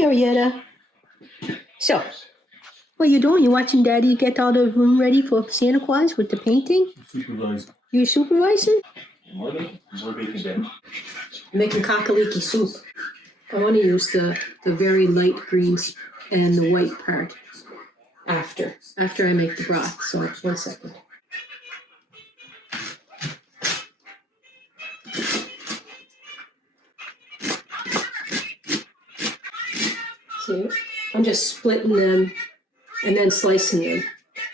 Henrietta. So, what are you doing? You watching Daddy get all the room ready for Santa Claus with the painting? Supervisor. You supervising? More bacon then. Making cockaliki soup. I want to use the very light greens and the white part after I make the broth. So 1 second. See, I'm just splitting them and then slicing them.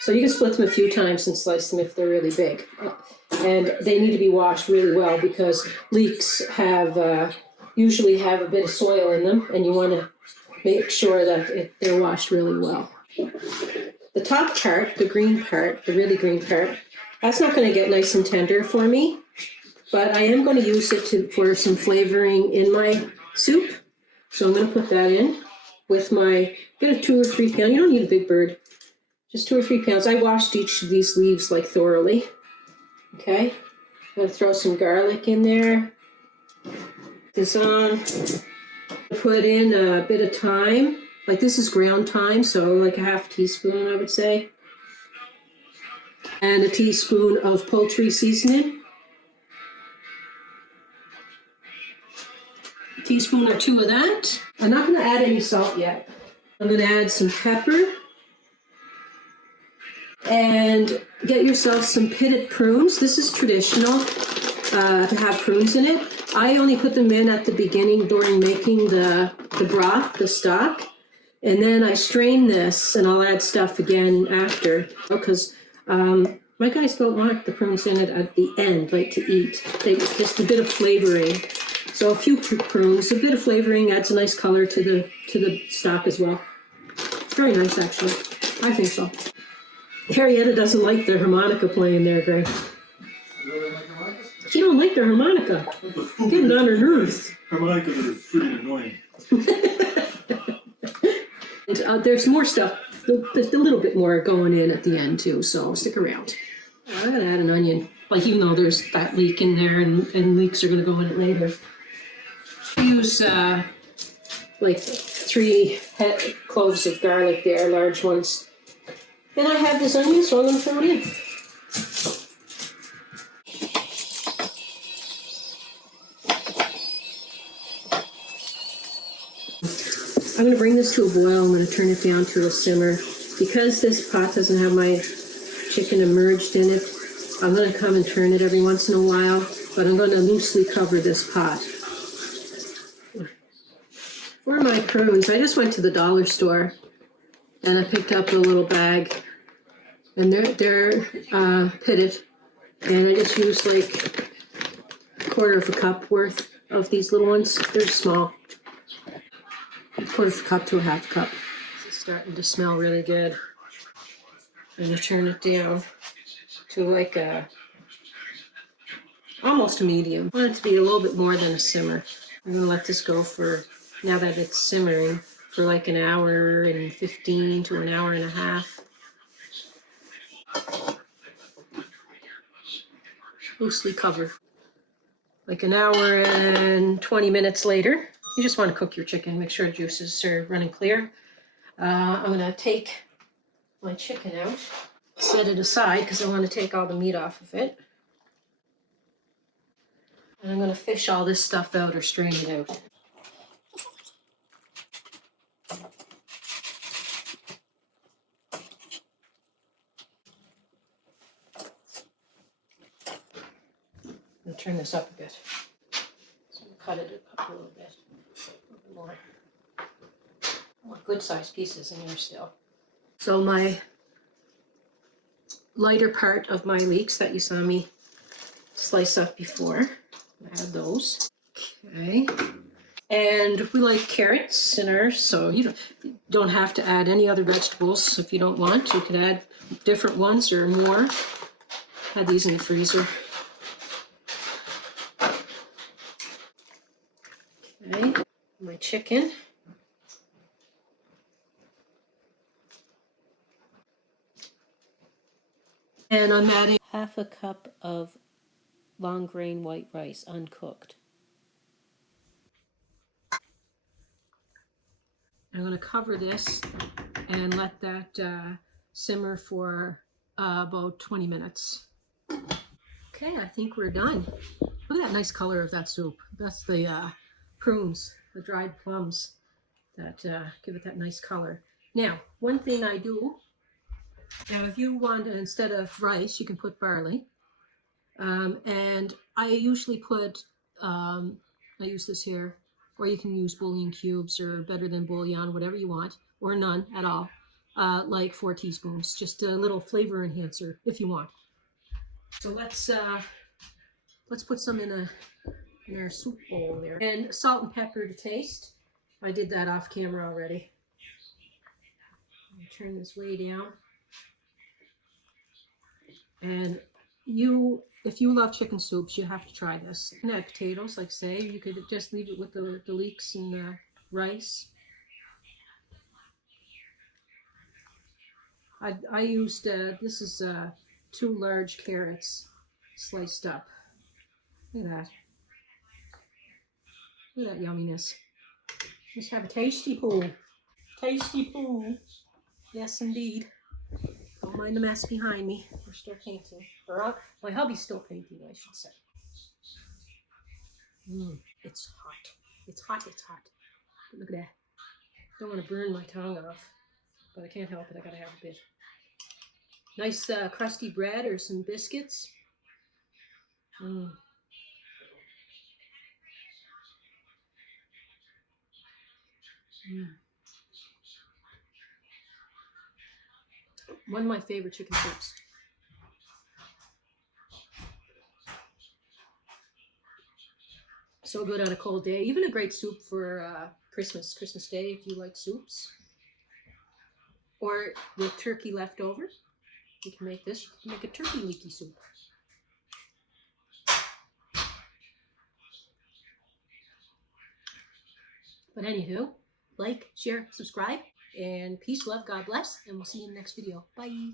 So you can split them a few times and slice them if they're really big. And they need to be washed really well because leeks usually have a bit of soil in them, and you want to make sure that they're washed really well. The top part, the green part, the really green part, that's not going to get nice and tender for me, but I am going to use it for some flavoring in my soup. So I'm going to put that in with get a 2 or 3 pound. You don't need a big bird, just 2 or 3 pounds. I washed each of these leaves like thoroughly. Okay, I'm going to throw some garlic in there. This on. Put in a bit of thyme. Like this is ground thyme, so like a ½ teaspoon, I would say. And a teaspoon of poultry seasoning. A teaspoon or 2 of that. I'm not going to add any salt yet. I'm going to add some pepper. And get yourself some pitted prunes. This is traditional to have prunes in it. I only put them in at the beginning during making the broth, the stock. And then I strain this and I'll add stuff again after. Because my guys don't want the prunes in it at the end, like to eat. Just a bit of flavoring. So a few prunes, a bit of flavoring adds a nice color to the stock as well. It's very nice, actually. I think so. Henrietta doesn't like the harmonica playing there, Greg. She don't like the harmonica. Getting on her nerves. Harmonica is pretty annoying. And, there's more stuff. There's a little bit more going in at the end too, so stick around. I'm gonna add an onion. Like even though there's that leek in there and leeks are gonna go in it later. Use like 3 cloves of garlic there, large ones. And I have this onion, so I'm gonna throw it in. I'm going to bring this to a boil. I'm going to turn it down to a simmer. Because this pot doesn't have my chicken immersed in it, I'm going to come and turn it every once in a while, but I'm going to loosely cover this pot. For my prunes, I just went to the dollar store and I picked up a little bag, and they're pitted, and I just used like a 1/4 cup worth of these little ones. They're small. 1/4 cup to a ½ cup. It's starting to smell really good. I'm going to turn it down to like almost a medium. I want it to be a little bit more than a simmer. I'm going to let this go for, now that it's simmering, for like an hour and 15 to an hour and a half. Loosely covered. Like an hour and 20 minutes later, you just want to cook your chicken, make sure juices are running clear. I'm going to take my chicken out, set it aside because I want to take all the meat off of it. And I'm going to fish all this stuff out or strain it out. I'm going to turn this up a bit. So I'm going to cut it up a little bit more. I want good sized pieces in here still. So my lighter part of my leeks that you saw me slice up before, I add those. Okay. And we like carrots in ours, so you don't have to add any other vegetables if you don't want. You can add different ones or more. Had these in the freezer. Okay, my chicken. And I'm adding ½ cup of long grain white rice, uncooked. I'm going to cover this and let that simmer for about 20 minutes. Okay, I think we're done. Look at that nice color of that soup. That's the prunes, the dried plums that give it that nice color. Now, one thing I do, now if you want, instead of rice, you can put barley. And I usually put, I use this here, or you can use bouillon cubes or better than bouillon, whatever you want, or none at all, like 4 teaspoons, just a little flavor enhancer if you want. So let's put some in our soup bowl there. And salt and pepper to taste. I did that off camera already. Turn this way down. And if you love chicken soups, you have to try this. You can add potatoes, like say. You could just leave it with the leeks and the rice. I used, this is 2 large carrots sliced up. Look at that. Look at that yumminess. Let's have a tasty poo. Tasty poo. Yes, indeed. Don't mind the mess behind me. We're still painting. Or my hubby's still painting, I should say. It's hot. It's hot, it's hot. Look at that. Don't want to burn my tongue off, but I can't help it. I gotta have a bit. Nice crusty bread or some biscuits. One of my favorite chicken soups. So good on a cold day. Even a great soup for Christmas Day if you like soups. Or with turkey left over. You can make this. You can make a turkey leeky soup. But anywho, like, share, subscribe, and peace, love, God bless, and we'll see you in the next video. Bye.